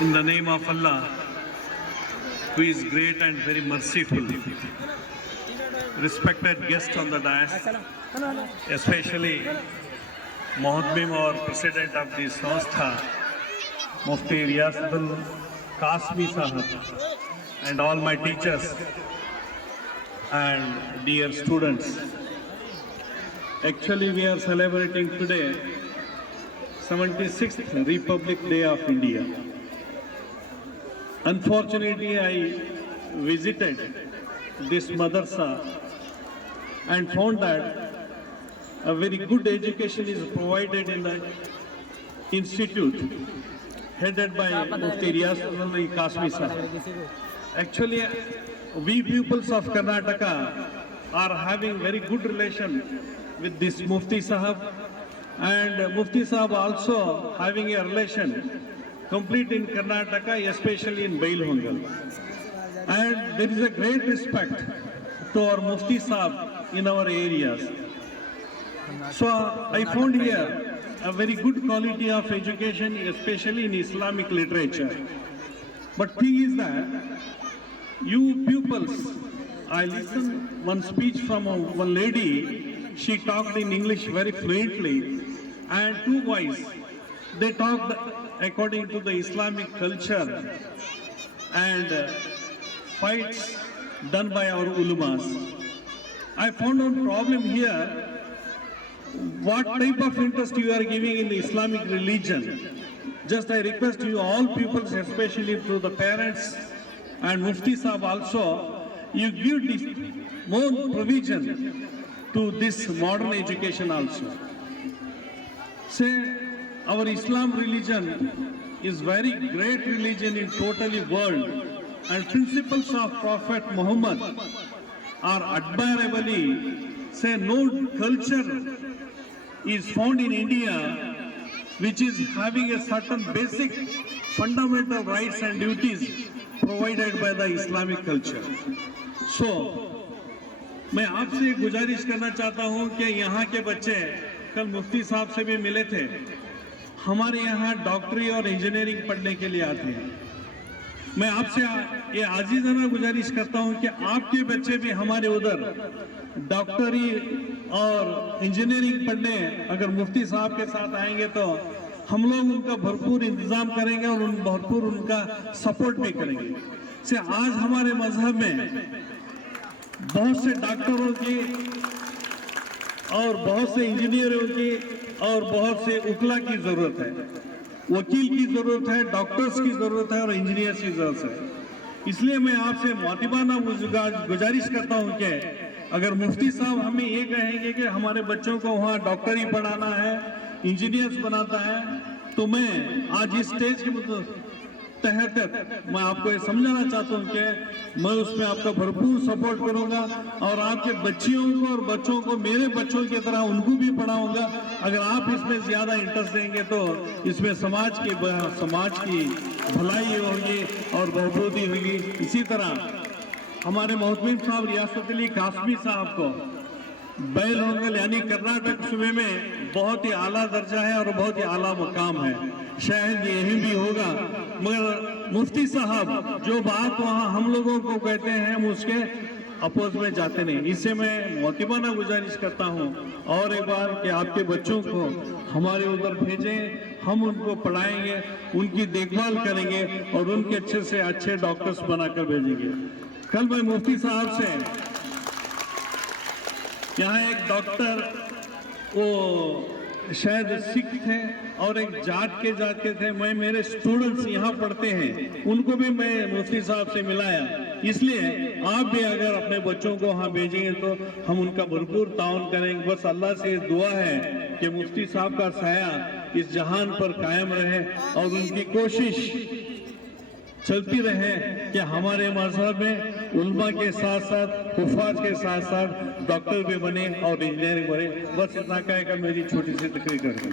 In the name of Allah, who is great and very merciful, respected guests on the dais, especially Mohammim, our president of the Sanstha, Mufti Riyasatul Kasmi Sahab, and all my teachers and dear students. Actually, we are celebrating today 76th Republic Day of India. Unfortunately, I visited this madrasa and found that a very good education is provided in the institute headed by Mufti Riyasatul Kasmi Sahab. Actually, we pupils of Karnataka are having very good relation with this Mufti Sahab, and Mufti Sahab also having a relation complete in Karnataka, especially in Bailhongal. And there is a great respect to our Mufti Sahab in our areas. So I found here a very good quality of education, especially in Islamic literature. But thing is that you pupils, I listened one speech from one lady. She talked in English very fluently, and two boys, they talked according to the Islamic culture and fights done by our ulamas. I found one problem here. What type of interest you are giving in the Islamic religion? Just I request you all pupils, especially through the parents and Mufti Sahab also, you give this more provision to this modern education also. Say, our Islam religion is very great religion in totally world, and principles of Prophet Muhammad are admirably, say, no culture is found in India which is having a certain basic fundamental rights and duties provided by the Islamic culture. So, मैं आपसे गुजारिश करना चाहता हूं कि यहाँ के बच्चे कल मुफ्ती साहब से भी मिले थे, हमारे यहाँ डॉक्टरी और इंजीनियरिंग पढ़ने के लिए आते हैं। मैं आपसे ये आजीज़ाना गुजारिश करता हूं कि आपके बच्चे भी हमारे उधर डॉक्टरी और इंजीनियरिंग पढ़ने अगर मुफ्ती साहब के साथ आएंगे तो हम लोग उनका भरपूर इंतजाम करेंगे और भरपूर उनका सपोर्ट भी करेंगे। से आज हमारे मजहब में बहुत से डॉक्टरों की और बहुत से इंजीनियरों की और बहुत से उकला की जरूरत है, वकील की जरूरत है, डॉक्टर्स की जरूरत है और इंजीनियर्स की जरूरत है। इसलिए मैं आपसे मोतिबाना गुजारिश करता हूं कि अगर मुफ्ती साहब हमें ये कहेंगे कि हमारे बच्चों को वहाँ डॉक्टरी पढ़ाना है, इंजीनियर्स बनाता है, तो मैं आज इस स्टेज के तहत मैं आपको ये समझाना चाहता हूँ कि मैं उसमें आपका भरपूर सपोर्ट करूँगा और आपके बच्चियों को और बच्चों को मेरे बच्चों की तरह उनको भी पढ़ाऊँगा। अगर आप इसमें ज़्यादा इंटरेस्ट देंगे तो इसमें समाज की भलाई होगी और बहबूदी होगी। इसी तरह हमारे मोहम्मद साहब रियासतुल कासमी साहब को बैलहोंगल यानी कर्नाटक सूबे में बहुत ही आला दर्जा है और बहुत ही आला मकाम है, शायद यही भी होगा, मगर मुफ्ती साहब जो बात वहाँ हम लोगों को कहते हैं हम उसके अपोज में जाते नहीं। इससे मैं मोतिबाना गुजारिश करता हूँ और एक बार कि आपके बच्चों को हमारे उधर भेजें, हम उनको पढ़ाएंगे, उनकी देखभाल करेंगे और उनके अच्छे से अच्छे डॉक्टर्स बनाकर भेजेंगे। कल मैं मुफ्ती साहब से यहाँ एक डॉक्टर वो शायद सिख थे और एक जाट के थे, मैं मेरे स्टूडेंट्स यहाँ पढ़ते हैं उनको भी मैं मुफ्ती साहब से मिलाया। इसलिए आप भी अगर अपने बच्चों को वहाँ भेजेंगे तो हम उनका भरपूर ताउन करेंगे। बस अल्लाह से दुआ है कि मुफ्ती साहब का साया इस जहान पर कायम रहे और उनकी कोशिश चलती रहे कि हमारे मजहब में उल्मा के साथ साथ हुफाज के साथ साथ डॉक्टर भी बने और इंजीनियर बने। बस इतना कहकर मेरी छोटी सी तकरीर कर दूँ।